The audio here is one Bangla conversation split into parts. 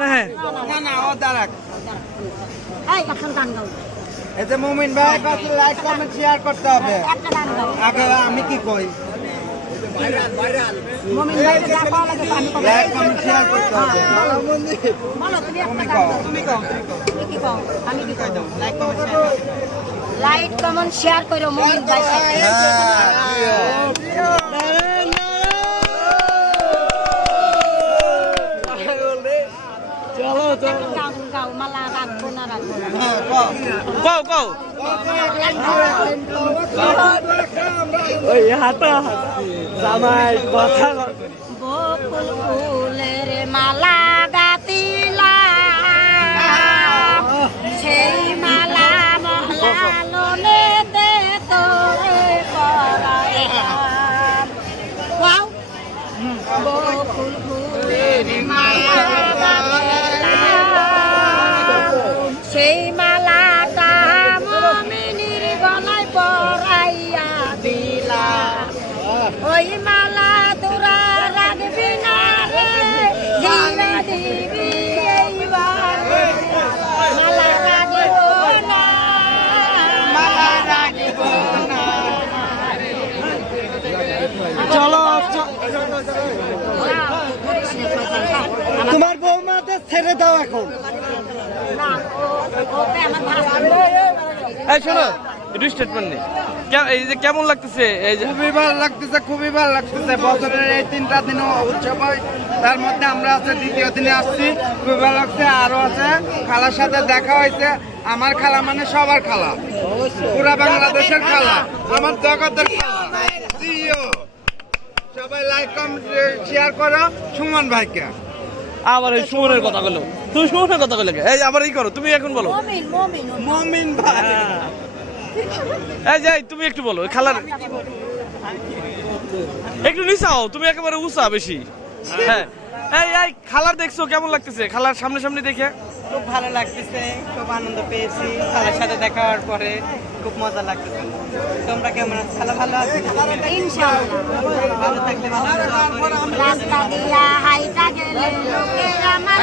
হ্যাঁ না না ও দাঁড়াক। এই এখন গান গাও। এই মুমিন ভাই কাছে লাইক কমেন্ট শেয়ার করতে হবে। একটা আগে আমি কি কই? মমিন যা পাওয়া লাগে আমি লাইক কমেন্ট শেয়ার করতে হবে। বলো। তুমি একটা গান তুমি কও। তুমি কি কও? আমি কি কও like comment share light comment share করো মমিন ভাই। সাথে চলো একটা গান গাও মালা রাখব না রাখব না কও কও। ওই হাতা জামাই কথা বকুল ফুলের মালা ওই মালা তোরা রাখবি না রে। দিলা দিবি এইবার মালা রাখব না। মালা রাখব না। চলো তোমার বৌমাদের ছেড়ে দাও এখন। এই শোনো একটু স্টেটমেন্ট নেই। এই যে কেমন লাগতেছে? এই যে খুবই ভালো লাগতেছে খুবই ভালো লাগতেছে। বছরের এই তিনটা দিন উৎসব হয়। তার মধ্যে আমরা আছে দ্বিতীয় দিনে আসছি। খুবই ভালো লাগছে। আরও আছে খালার সাথে দেখা হয়েছে। আমার খালা মানে সবার খালা। পুরা বাংলাদেশের খালা। আমার জগতের খালা। সবাই লাইক কমেন্ট শেয়ার করো। সুমন ভাইকে। আবার এই সুমনের কথা বলো তুমি সুমনের কথা বলে এই আবার এই করো। তুমি এখন বলো। মমিন মমিন। মমিন ভাই। এই যাই তুমি একটু বলো খালার একটু নিচাও তুমি একেবারে উঁচা বেশি। হ্যাঁ। এই এই খালার দেখছ কেমন লাগতেছে? খালার সামনে সামনে দেখে। খুব ভালো লাগতেছে খুব আনন্দ পেয়েছি। খালার সাথে দেখা হওয়ার পরে খুব মজা লাগতেছে। তোমরা কেমন আছো? খালা ভালো আছো? ইনশাআল্লাহ। ভালো থাকলে ভালো রাস্তা দিয়া হাইটা গেলে লোকে আমার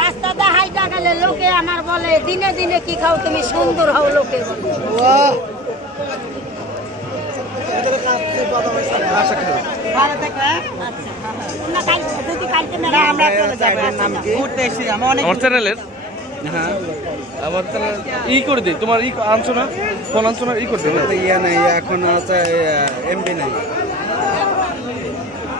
রাস্তা দিয়ে হাইটা গেলে লোকে আমার বলে দিনে দিনে কি খাও তুমি? সুন্দর হও লোকে। হ্যাঁ? হ্যাঁ। ই করে দিই তোমার ই আনছো না? ফোন আনছো না? ই করে দিই না? ইয়া নাই এখন আছে এমবি নাই।